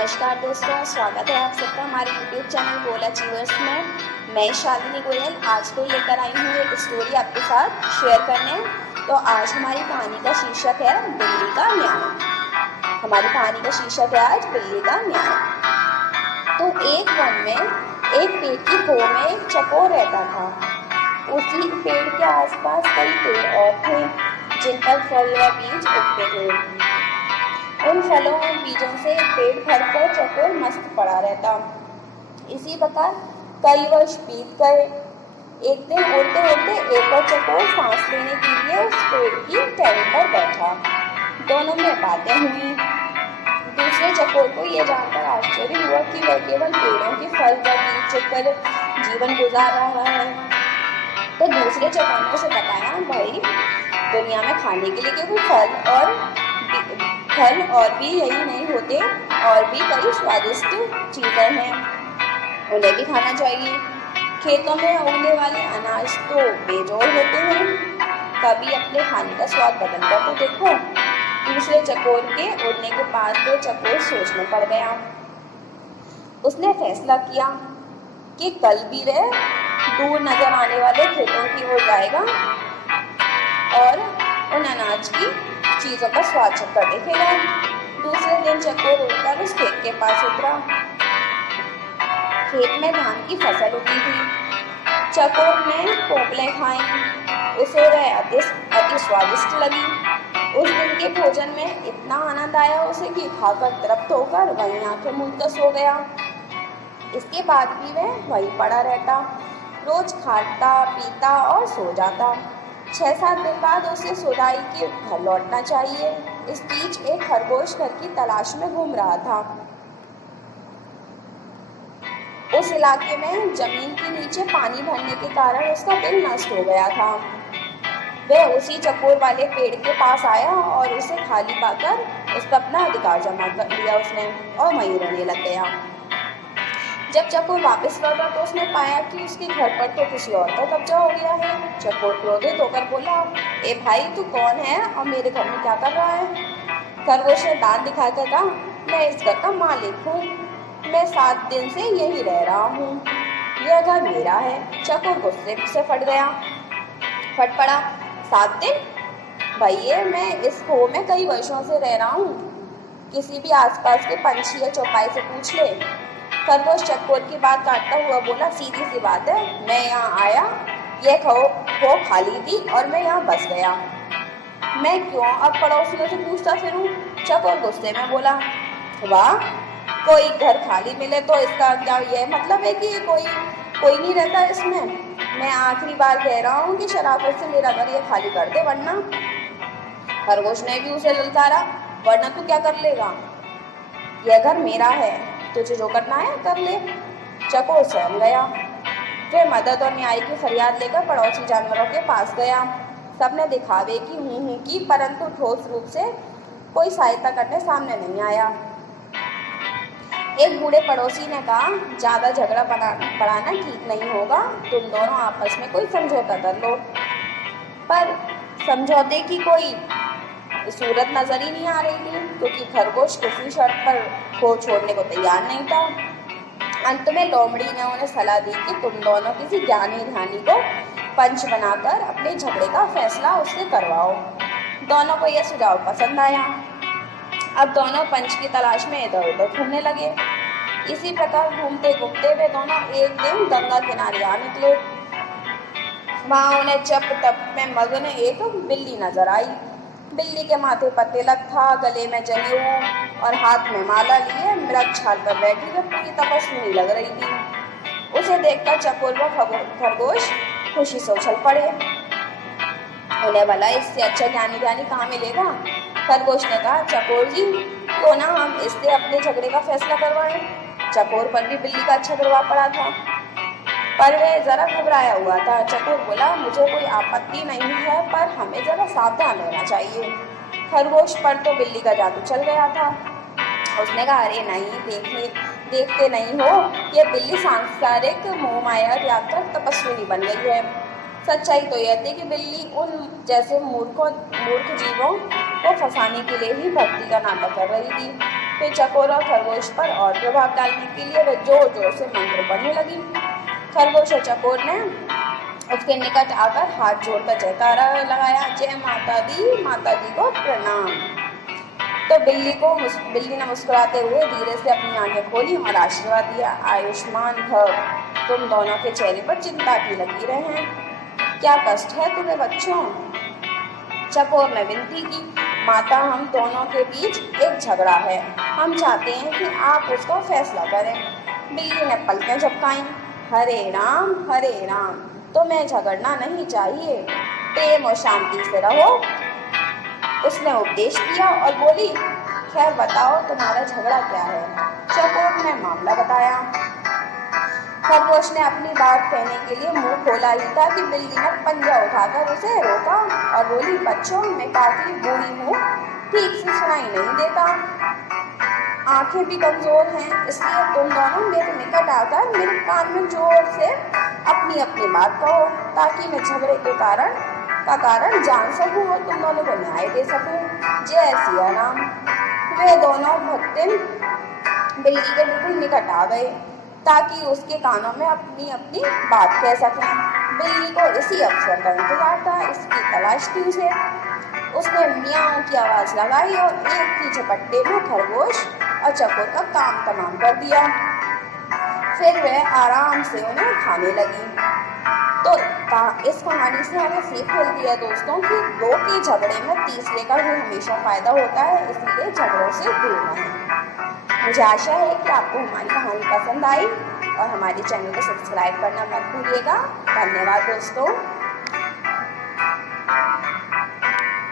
नमस्कार दोस्तों, स्वागत है आप सबका हमारे YouTube चैनल गोल अचीवर्स में। मैं शालिनी गोयल आज को लेकर आई हूँ एक स्टोरी आपके साथ शेयर करने। तो आज हमारी कहानी का शीर्षक है बिल्ली का न्याय। हमारी कहानी का शीर्षक है आज बिल्ली का न्याय। तो एक वन में एक पेड़ की खो में एक चकोर रहता था। उसी पेड़ के आसपास कई पेड़ और थे जिन पर फल व बीज उगते थे। उन फलों और बीजों से पेट भरकर चकोर मस्त पड़ा रहता। इसी प्रकार कई वर्ष बीत गए। एक दिन उड़ते उड़ते एक और चकोर सांस लेने के लिए उस पेड़ की टहनी पर बैठा। दोनों में बातें हुई। दूसरे चकोर को यह जानकर आश्चर्य हुआ कि वह केवल पेड़ों के फल व बीज चुगकर जीवन गुजार रहा है। तो दूसरे चकोर ने उसे बताया, भाई दुनिया में खाने के लिए केवल फल और भी यही नहीं होते, और भी कई स्वादिष्ट चीज़ें हैं, उन्हें भी खाना चाहिए। खेतों में उगने वाले अनाज तो बेजोड़ होते हैं, कभी अपने खाने का स्वाद बदल कर तो देखो। दूसरे चकोर के उड़ने के बाद वो चकोर सोचने पड़ गया। उसने फैसला किया कि कल भी वह दूर नजर आने वाले खेतों की ओर जाएगा और उन अनाज की चीज़ों का स्वाद चखकर देखेगा। दूसरे दिन चकोर उड़कर उस खेत के पास उतरा। खेत में धान की फसल उगी थी। चकोर ने पोपलें खाई। उसे वह अति स्वादिष्ट लगी। उस दिन के भोजन में इतना आनंद आया उसे कि खाकर तृप्त होकर वहीं आंखें मूंद कर सो गया। इसके बाद भी वह वहीं पड़ा रहता, रोज खाता पीता और सो जाता। 6-7 दिन बाद उसे सुधाई के घर लौटना चाहिए। इस बीच एक खरगोश घर की तलाश में घूम रहा था। उस इलाके में जमीन के नीचे पानी भरने के कारण उसका बिल नष्ट हो गया था। वह उसी चकोर वाले पेड़ के पास आया और उसे खाली पाकर उस पर अपना अधिकार जमा कर लिया उसने और वहीं रहने लग गया। जब चकोर वापस लौटा तो उसने पाया कि उसके घर पर तो किसी और का कब्जा हो गया है। चकोर क्रोधित होकर बोला, ए भाई तू कौन है और मेरे घर में क्या कर रहा है? खरगोश ने दांत दिखाकर कहा, मैं इस घर का मालिक हूँ, मैं 7 दिन से यही रह रहा हूँ, यह घर मेरा है। चकोर गुस्से से फट पड़ा, 7 दिन? भैया मैं इस खो में कई वर्षों से रह रहा हूँ, किसी भी आसपास के पंछी या चौपाई से पूछ ले। खरगोश चकोर की बात काटता हुआ बोला, सीधी सी बात है, मैं यहाँ आया, यह खो खाली थी और मैं यहाँ बस गया, मैं क्यों अब पड़ोसियों से पूछता फिरूं? चकोर गुस्से में बोला, वाह, कोई घर खाली मिले तो इसका क्या यह मतलब है कि कोई नहीं रहता इसमें? मैं आखिरी बार कह रहा हूँ कि शराफत से मेरा घर ये खाली कर दे, वरना। खरगोश ने भी उसे ललकारा, वरना तू क्या कर लेगा? यह घर मेरा है, तुझे जो करना है कर ले। चकोर सहम गया। फिर मदद और न्याय की फरियाद लेकर पड़ोसी जानवरों के पास गया। सबने दिखावे की हूँ की, परंतु ठोस रूप से कोई सहायता करने सामने नहीं आया। एक बूढ़े पड़ोसी ने कहा, ज़्यादा झगड़ा बढ़ाना ठीक नहीं होगा, तुम दोनों आपस में कोई समझौता कर लो। पर समझौते की कोई सूरत नजर ही नहीं आ रही थी, क्योंकि खरगोश किसी शर्त पर खो छोड़ने को तैयार नहीं था। अंत में लोमड़ी ने उन्हें सलाह दी कि तुम दोनों किसी ज्ञानी ध्यानी को पंच बनाकर अपने झगड़े का फैसला उससे करवाओ। दोनों को यह सुझाव पसंद आया। अब दोनों पंच की तलाश में इधर उधर घूमने लगे। इसी प्रकार घूमते घूमते वे दोनों एक दिन गंगा किनारे आ निकले। वहाँ उन्हें जप तप में मगन एक बिल्ली नजर आई। बिल्ली के माथे पर तिलक था, गले में जनेऊ और हाथ में माला लिए मृग छाल पर बैठी वे पूरी तपस्विनी लग रही थी। उसे देखकर चकोर व खरगोश खुशी से उछल पड़े। उन्हें भला इससे अच्छा ज्ञानी कहाँ मिलेगा? खरगोश ने कहा, चकोर जी, तो ना हम इससे अपने झगड़े का फैसला करवाएं। चकोर पर भी बिल्ली का अच्छा प्रभाव पड़ा था, पर वह जरा घबराया हुआ था। चकोर बोला, मुझे कोई आपत्ति नहीं है, पर हमें जरा सावधान रहना चाहिए। खरगोश पर तो बिल्ली का जादू चल गया था। उसने कहा, अरे नहीं, देखते नहीं हो, यह बिल्ली सांसारिक मोह माया त्याग कर तपस्विनी बन गई है। सच्चाई तो यह थी कि बिल्ली उन जैसे मूर्ख जीवों को फंसाने के लिए ही भक्ति का नाटक कर रही थी। फिर चकोर और खरगोश पर और प्रभाव डालने के लिए वह जोर जोर से मंत्र पढ़ने लगी। खरगोश और चकोर ने उसके निकट आकर हाथ जोड़कर जयकारा लगाया, जय माता दी को प्रणाम। तो बिल्ली ने मुस्कुराते हुए धीरे से अपनी आंखें खोली और आशीर्वाद दिया, आयुष्मान भव। तुम दोनों के चेहरे पर चिंता की लकीरें हैं, क्या कष्ट है तुम्हें बच्चों? चकोर ने विनती की, माता हम दोनों के बीच एक झगड़ा है, हम चाहते हैं कि आप उसका फैसला करें। बिल्ली ने पलकें झपकाई, हरे राम तुम्हें झगड़ना नहीं चाहिए, प्रेम और शांति से रहो। उसने उपदेश किया और बोली, खैर बताओ तुम्हारा झगड़ा क्या है? चकोर ने मामला बताया। खरगोश ने अपनी बात कहने के लिए मुंह खोला ही था कि बिल्ली ने पंजा उठाकर उसे रोका और बोली, बच्चों मैं काफी बूढ़ी हूँ, ठीक से सुनाई नहीं देता, आंखें भी कमजोर हैं, इसलिए तुम दोनों मेरे निकट आकर मेरे कान में जोर से अपनी अपनी बात कहो, ताकि मैं झगड़े के कारण जान सकूं और तुम दोनों को न्याय दे सकूं। जय सिया राम। वे दोनों भक्तिन बिल्ली के बिल्कुल निकट आ गए ताकि उसके कानों में अपनी अपनी बात कह सकें। बिल्ली को इसी अवसर का इंतजार था, इसकी तलाश थी उसे। उसने मियाँ की आवाज़ लगाई और एक ही झपट्टे में खरगोश और चकोर का काम तमाम कर दिया। फिर वह आराम से उन्हें खाने लगी। तो इस कहानी से हमें सीख मिलती है दोस्तों कि दो के झगड़े में तीसरे का भी हमेशा फायदा होता है, इसलिए झगड़ों से दूर रहें। मुझे आशा है कि आपको हमारी कहानी पसंद आई और हमारे चैनल को सब्सक्राइब करना मत भूलिएगा। धन्यवाद दोस्तों।